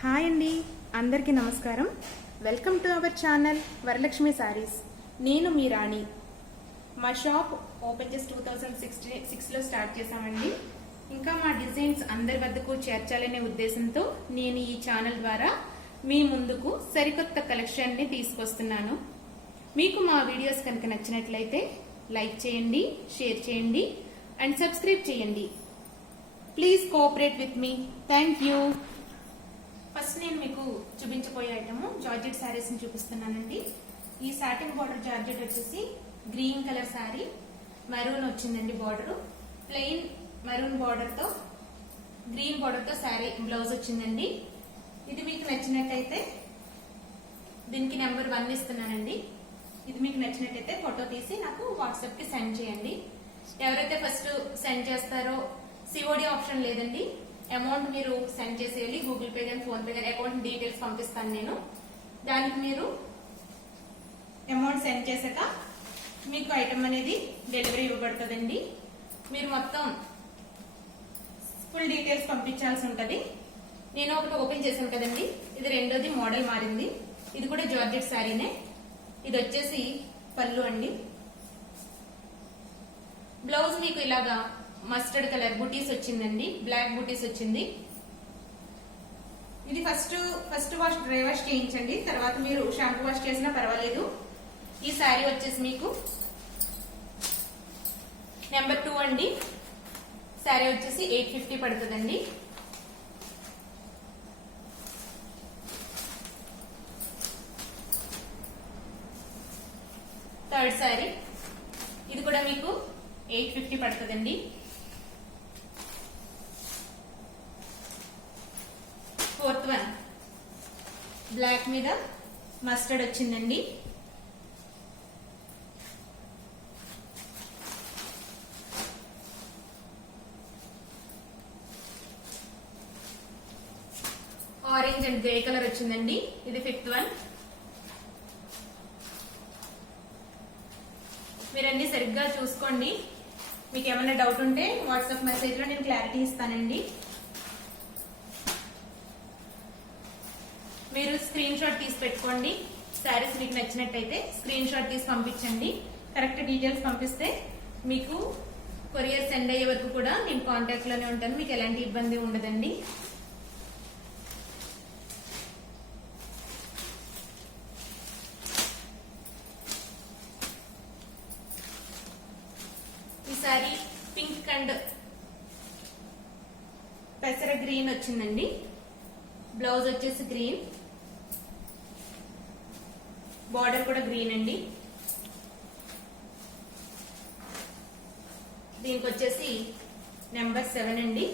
Hi అండి, అందరికీ నమస్కారం. Welcome to our channel Varalakshmi saris. నేను మీ రాణి. మా షాప్ ఓపెన్ చేసి 2006లో స్టార్ట్ చేశామండి. ఇంకా మా డిజైన్స్ అందరి వద్దకు చేర్చాలనే ఉద్దేశంతో నేను ఈ ఛానల్ ద్వారా మీ ముందుకు సరికొత్త కలెక్షన్ని తీసుకొస్తున్నాను. మీకు మా వీడియోస్ కనుక నచ్చినట్లయితే లైక్ చేయండి, షేర్ చేయండి అండ్ సబ్స్క్రైబ్ చేయండి. Please cooperate with me. Thank you. First నేను మీకు చూపించబోయే ఐటమ్ జార్జెట్ శారీస్ ని చూపిస్తున్నానండి. ఈ సాటిన్ బార్డర్ జార్జెట్ వచ్చేసి గ్రీన్ కలర్ శారీ, మెరూన్ వచ్చిందండి. బార్డర్ ప్లెయిన్ మెరూన్ బార్డర్ తో గ్రీన్ బార్డర్ తో శారీ బ్లౌజ్ వచ్చిందండి. ఇది మీకు నచ్చినట్టయితే దీనికి నెంబర్ 1 ఇస్తున్నానండి. ఇది మీకు నచ్చినట్టయితే ఫోటో తీసి నాకు వాట్సాప్ కి సెండ్ చేయండి. ఎవరైతే ఫస్ట్ సెండ్ చేస్తారో సిఓడి ఆప్షన్ లేదండి. అమౌంట్ మీరు సెండ్ చేసేయాలి. గూగుల్ పే కానీ ఫోన్ పే కానీ అకౌంట్ డీటెయిల్స్ పంపిస్తాను నేను. దానికి మీరు అమౌంట్ సెండ్ చేశాక మీకు ఐటమ్ అనేది డెలివరీ ఇవ్వబడుతుందండి. మీరు మొత్తం ఫుల్ డీటెయిల్స్ పంపించాల్సి ఉంటుంది. నేను ఒకటి ఓపెన్ చేశాను కదండి, ఇది రెండోది మోడల్ మారింది. ఇది కూడా జార్జెట్ శారీనే. ఇది వచ్చేసి పళ్ళు అండి. బ్లౌజ్ మీకు ఇలాగా మస్టర్డ్ కలర్ బుటీస్ వచ్చిందండి, బ్లాక్ బుటీస్ వచ్చింది. ఇది ఫస్ట్ వాష్ డ్రై వాష్ చేయించండి, తర్వాత మీరు షాంపూ వాష్ చేసినా పర్వాలేదు. ఈ శారీ వచ్చేసి మీకు నెంబర్ 2 అండి. శారీ వచ్చేసి 850 పడుతుందండి. థర్డ్ శారీ, ఇది కూడా మీకు 850 పడుతుందండి. ఫోర్త్ వన్ బ్లాక్ మీద మస్టర్డ్ వచ్చిందండి. ఆరెంజ్ అండ్ గ్రే కలర్ వచ్చిందండి. ఇది ఫిఫ్త్ వన్. మీరన్నీ సరిగ్గా చూసుకోండి. మీకు ఏమైనా డౌట్ ఉంటే వాట్సాప్ మెసేజ్ లో నేను క్లారిటీ ఇస్తానండి. మీరు స్క్రీన్ షాట్ తీసి పెట్టుకోండి. శారీస్ మీకు నచ్చినట్టయితే స్క్రీన్ షాట్ తీసి పంపించండి. కరెక్ట్ డీటెయిల్స్ పంపిస్తే మీకు కొరియర్ సెండ్ అయ్యే వరకు కూడా నేను కాంటాక్ట్ లోనే ఉంటాను. మీకు ఎలాంటి ఇబ్బంది ఉండదండి. ఈ సారీ పింక్ అండ్ పెసర గ్రీన్ వచ్చిందండి. బ్లౌజ్ వచ్చేసి గ్రీన్, బార్డర్ కూడా గ్రీన్ అండి. దీనికి వచ్చేసి నెంబర్ 7 అండి.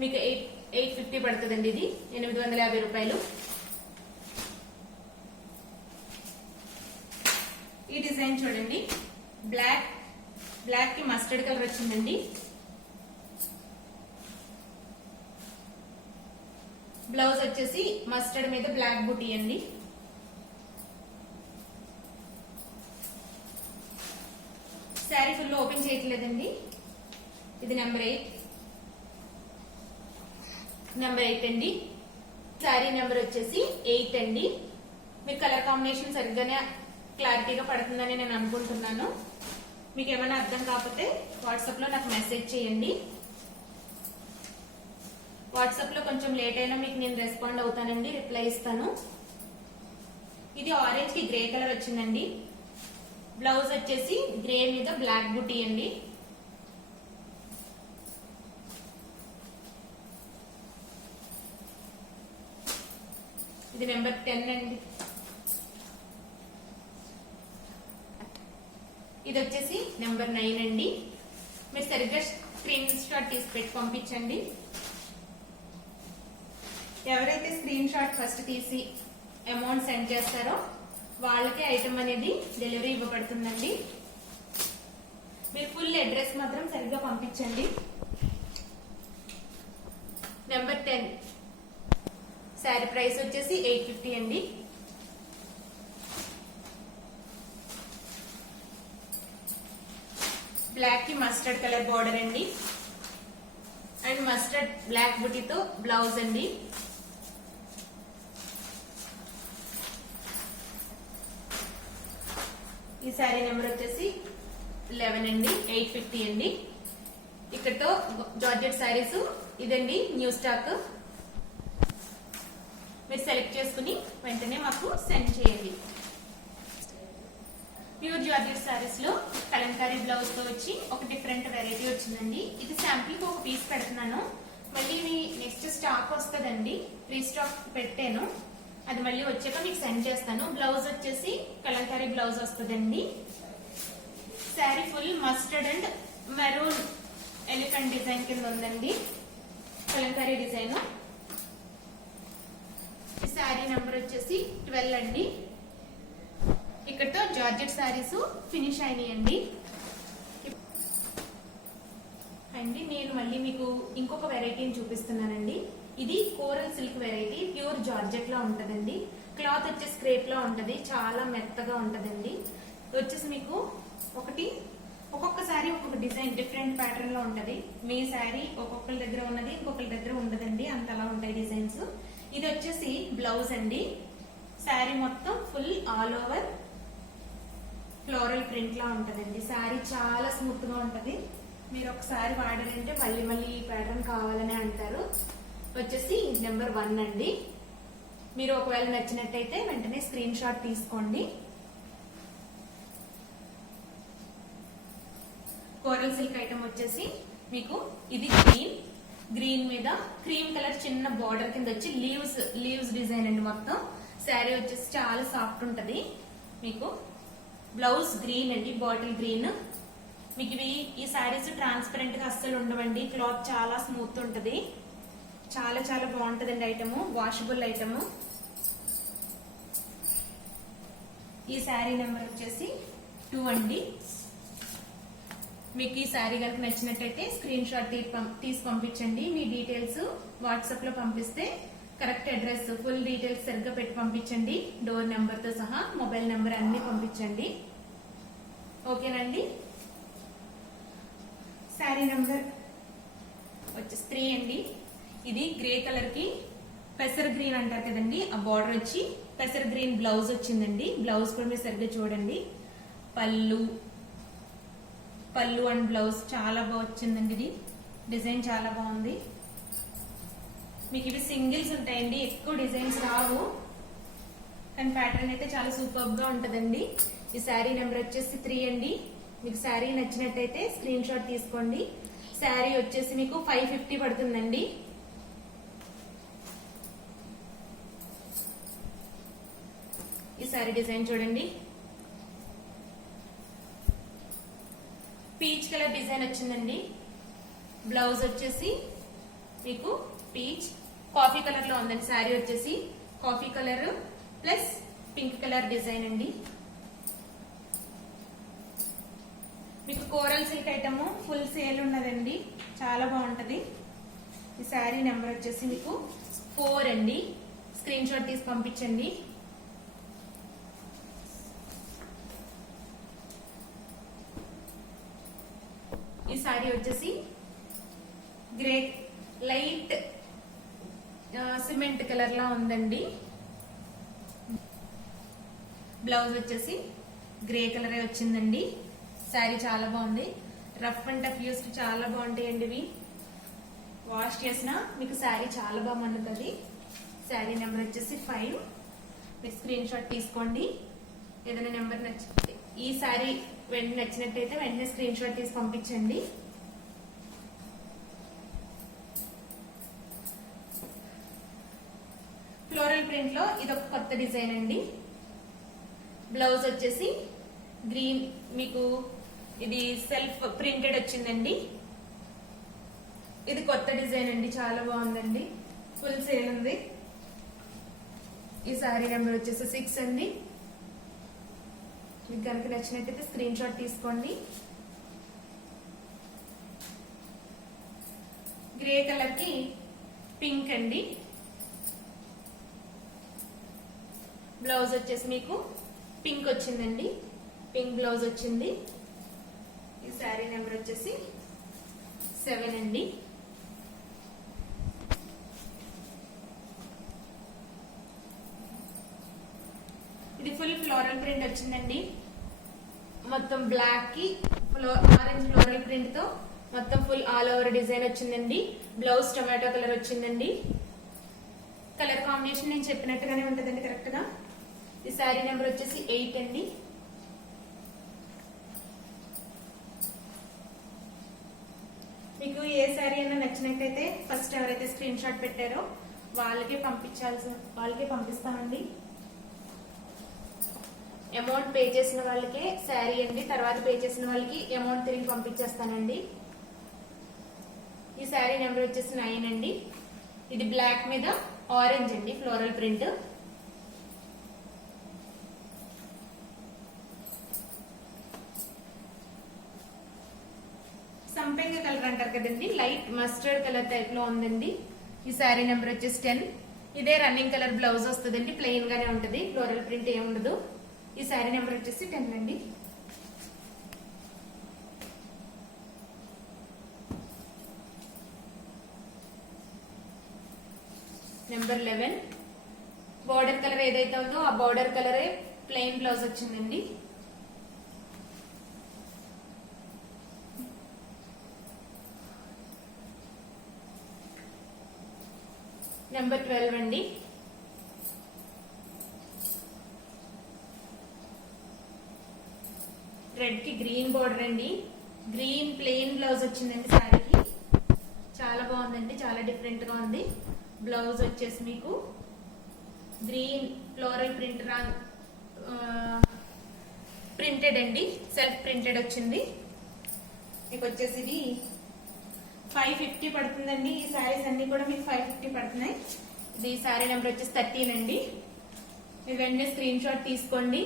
మీకు 850 పడుతుందండి. ఇది 850 రూపాయలు. ఈ డిజైన్ చూడండి, బ్లాక్ కి మస్టర్డ్ కలర్ వచ్చిందండి. బ్లౌజ్ వచ్చేసి మస్టర్డ్ మీద బ్లాక్ బుటీ అండి. శారీ ఫుల్ ఓపెన్ చేయట్లేదండి. ఇది నెంబర్ 8 అండి. శారీ నెంబర్ వచ్చేసి 8 అండి. మీరు కలర్ కాంబినేషన్ సరిగ్గానే క్లారిటీగా పడుతుందని నేను అనుకుంటున్నాను. మీకు ఏమైనా అర్థం కాకపోతే వాట్సాప్ లో నాకు మెసేజ్ చేయండి. వాట్సాప్ లో కొంచెం లేట్ అయినా మీకు నేను రెస్పాండ్ అవుతానండి, రిప్లై ఇస్తాను. ఇది ఆరెంజ్ కి గ్రే కలర్ వచ్చిందండి. బ్లౌజ్ వచ్చేసి గ్రే మీద బ్లాక్ బుటీ అండి. ఇది నెంబర్ 10 అండి. ఇది వచ్చేసి నెంబర్ 9 అండి. మీరు సరిగ్గా స్క్రీన్ షాట్ తీసి పెట్టి పంపించండి. ఎవరైతే స్క్రీన్ షాట్ ఫస్ట్ తీసి అమౌంట్ సెండ్ చేస్తారో వాళ్ళకి ఐటమ్ అనేది డెలివరీ ఇవ్వబడుతుందండి. మీరు ఫుల్ అడ్రస్ మాత్రం సరిగ్గా పంపించండి. నెంబర్ 10 శారీ ప్రైస్ వచ్చేసి 850 అండి. బ్లాక్ కి మస్టర్డ్ కలర్ బార్డర్ అండి. అండ్ మస్టర్డ్ బ్లాక్ బుటీతో బ్లౌజ్ అండి. ఈ శారీ నెంబర్ వచ్చేసి 11 అండి, 850 అండి. ఇక్కడతో జార్జెట్ శారీస్ ఇదండి న్యూ స్టాక్. మీరు సెలెక్ట్ చేసుకుని వెంటనే మాకు సెండ్ చేయండి. ప్యూర్ జార్జెట్ శారీస్ లో కలంకారీ బ్లౌజ్ తో వచ్చి ఒక డిఫరెంట్ వెరైటీ వచ్చిందండి. ఇది శాంపిల్ కి ఒక పీస్ పెడుతున్నాను, మళ్ళీ నెక్స్ట్ స్టాక్ వస్తుందండి. రీస్టాక్ పెట్టాను, అది మళ్ళీ వచ్చాక మీకు సెండ్ చేస్తాను. బ్లౌజ్ వచ్చేసి కలంకారీ బ్లౌజ్ వస్తుందండి. Sari full mustard and maroon elephant design కింద ఉందండి, కలంకారీ డిజైన్. ఈ శారీ నెంబర్ వచ్చేసి 12 అండి. ఇక్కడతో జార్జెట్ శారీస్ ఫినిష్ అయినాయండి. అండి నేను మళ్ళీ మీకు ఇంకొక వెరైటీని చూపిస్తున్నానండి. ఇది coral silk variety, pure georgette లో ఉంటదండి. క్లాత్ వచ్చేసి క్రేప్ లో ఉంటది, చాలా మెత్తగా ఉంటదండి. వచ్చేసి మీకు ఒక్కొక్క శారీ ఒక్కొక్క డిజైన్ డిఫరెంట్ ప్యాటర్న్ లో ఉంటది. మీ శారీ ఒక్కొక్కరి దగ్గర ఉన్నది ఇంకొకరి దగ్గర ఉండదండి, అంతలా ఉంటాయి డిజైన్స్. ఇది వచ్చేసి బ్లౌజ్ అండి. శారీ మొత్తం full all over floral print లా ఉంటదండి. శారీ చాలా స్మూత్ గా ఉంటది. మీరు ఒకసారి వాడారంటే మళ్ళీ మళ్ళీ ఈ ప్యాటర్న్ కావాలని అంటారు. వచ్చేసి నెంబర్ 1 అండి. మీరు ఒకవేళ నచ్చినట్టయితే వెంటనే స్క్రీన్ షాట్ తీసుకోండి. కోరల్ సిల్క్ ఐటమ్ వచ్చేసి మీకు ఇది గ్రీన్ మీద క్రీమ్ కలర్ చిన్న బార్డర్ కింద వచ్చి లీవ్స్ డిజైన్ అండి. మొత్తం శారీ వచ్చేసి చాలా సాఫ్ట్ ఉంటది. మీకు బ్లౌజ్ గ్రీన్ అండి, బాటిల్ గ్రీన్. మీకు ఈ శారీస్ ట్రాన్స్పరెంట్ గా అస్సలు ఉండవండి, క్లాత్ చాలా స్మూత్ ఉంటది. చాలా చాలా బాగుంటదండి ఐటమ్, వాషబుల్ ఐటమ్. ఈ శారీ నెంబర్ వచ్చేసి 2 అండి. మీకు ఈ శారీ కనుక నచ్చినట్టయితే స్క్రీన్ షాట్ తీసి పంపించండి. మీ డీటెయిల్స్ వాట్సాప్ లో పంపిస్తే కరెక్ట్ అడ్రస్ ఫుల్ డీటెయిల్స్ సరిగ్గా పెట్టి పంపించండి. డోర్ నెంబర్ తో సహా మొబైల్ నెంబర్ అన్ని పంపించండి. ఓకేనండి. శారీ నెంబర్ వచ్చేసి 3 అండి. ఇది గ్రే కలర్ కి పెసర్ గ్రీన్ అంటారు కదండి, ఆ బార్డర్ వచ్చి పెసర్ గ్రీన్ బ్లౌజ్ వచ్చిందండి. బ్లౌజ్ కూడా మీరు సరిగ్గా చూడండి. పళ్ళు అండ్ బ్లౌజ్ చాలా బాగా వచ్చిందండి. ఇది డిజైన్ చాలా బాగుంది. మీకు ఇవి సింగిల్స్ ఉంటాయండి, ఎక్కువ డిజైన్స్ రావు, కానీ ప్యాటర్న్ అయితే చాలా సూపర్ గా ఉంటదండి. ఈ శారీ నెంబర్ వచ్చేసి 3 అండి. మీకు శారీ నచ్చినట్టయితే స్క్రీన్ షాట్ తీసుకోండి. శారీ వచ్చేసి మీకు 550 పడుతుందండి. ఈ శారీ డిజైన్ చూడండి, పీచ్ కలర్ డిజైన్ వచ్చిందండి. బ్లౌజ్ వచ్చేసి మీకు పీచ్ కాఫీ కలర్ లో ఉందండి. శారీ వచ్చేసి coffee colour plus pink colour design అండి. మీకు coral silk item full sale ఉన్నదండి, చాలా బాగుంటది. ఈ శారీ నెంబర్ వచ్చేసి మీకు 4 అండి. స్క్రీన్ షాట్ తీసి పంపించండి. ఈ శారీ వచ్చేసి గ్రే లైట్ సిమెంట్ కలర్ లా ఉందండి. బ్లౌజ్ వచ్చేసి గ్రే కలర్ వచ్చిందండి. శారీ చాలా బాగుంది. రఫ్ అండ్ టఫ్ యూస్ చాలా బాగుంటాయండి ఇవి. వాష్ చేసినా మీకు శారీ చాలా బాగా మన్నుతుంది. శారీ నెంబర్ వచ్చేసి 5. మీరు స్క్రీన్ షాట్ తీసుకోండి. ఏదైనా నెంబర్ ఈ శారీ వెంటనే నచ్చినట్టయితే వెంటనే స్క్రీన్ షాట్ తీసి పంపించండి. ఫ్లోరల్ ప్రింట్ లో ఇదొక కొత్త డిజైన్ అండి. బ్లౌజ్ వచ్చేసి గ్రీన్, మీకు ఇది సెల్ఫ్ ప్రింటెడ్ వచ్చిందండి. ఇది కొత్త డిజైన్ అండి, చాలా బాగుందండి. ఫుల్ సేల్ ఉంది. ఈ శారీ నెంబర్ వచ్చేసి 6 అండి. మీకు కనుక నచ్చినట్టయితే స్క్రీన్ షాట్ తీసుకోండి. గ్రే కలర్ కి పింక్ అండి. బ్లౌజ్ వచ్చేసి మీకు పింక్ వచ్చిందండి, పింక్ బ్లౌజ్ వచ్చింది. ఈ శారీ నెంబర్ వచ్చేసి 7 అండి. ఇది ఫుల్ ఫ్లోరల్ ప్రింట్ వచ్చిందండి. మొత్తం బ్లాక్ కి ఆరెంజ్ ఫ్లోరల్ ప్రింట్ తో మొత్తం ఫుల్ ఆల్ ఓవర్ డిజైన్ వచ్చిందండి. బ్లౌజ్ టొమాటో కలర్ వచ్చిందండి. కలర్ కాంబినేషన్ నేను చెప్పినట్టుగానే ఉంటుందండి కరెక్ట్ గా. ఈ శారీ నెంబర్ వచ్చేసి 8 అండి. మీకు ఏ శారీ అయినా నచ్చినట్టయితే ఫస్ట్ ఎవరైతే స్క్రీన్ షాట్ పెట్టారో వాళ్ళకే పంపిస్తామండి. అమౌంట్ పే చేసిన వాళ్ళకే శారీ అండి, తర్వాత పే చేసిన వాళ్ళకి అమౌంట్ తిరిగి పంపించేస్తానండి. ఈ శారీ నెంబర్ వచ్చేసి 9 అండి. ఇది బ్లాక్ మీద ఆరెంజ్ అండి ఫ్లోరల్ ప్రింట్. సంపెంగ కలర్ అంటారు కదండి, లైట్ మస్టర్డ్ కలర్ టైప్ లో ఉందండి. ఈ శారీ నెంబర్ వచ్చేసి 10. ఇదే రన్నింగ్ కలర్ బ్లౌజ్ వస్తుందండి, ప్లెయిన్ గానే ఉంటది, ఫ్లోరల్ ప్రింట్ ఏమి ఉండదు. ఈ శారీ నెంబర్ వచ్చేసి 10 అండి. నెంబర్ 11 బోర్డర్ కలర్ ఏదైతే ఉందో ఆ బోర్డర్ కలరే ప్లెయిన్ బ్లౌజ్ వచ్చిందండి. నెంబర్ 12 అండి. రెడ్ కి గ్రీన్ బోర్డర్ అండి, గ్రీన్ ప్లెయిన్ బ్లౌజ్ వచ్చిందండి శారీకి. చాలా బాగుందండి, చాలా డిఫరెంట్ గా ఉంది. బ్లౌజ్ వచ్చేసి మీకు గ్రీన్ ఫ్లోరల్ ప్రింట్ ప్రింటెడ్ అండి, సెల్ఫ్ ప్రింటెడ్ వచ్చింది. మీకు వచ్చేసి ఇది 550 పడుతుందండి. ఈ శారీస్ అన్ని కూడా మీకు 550 పడుతున్నాయి. ఇది శారీ నెంబర్ వచ్చేసి 13 అండి. మీరు వెంటనే స్క్రీన్ షాట్ తీసుకోండి.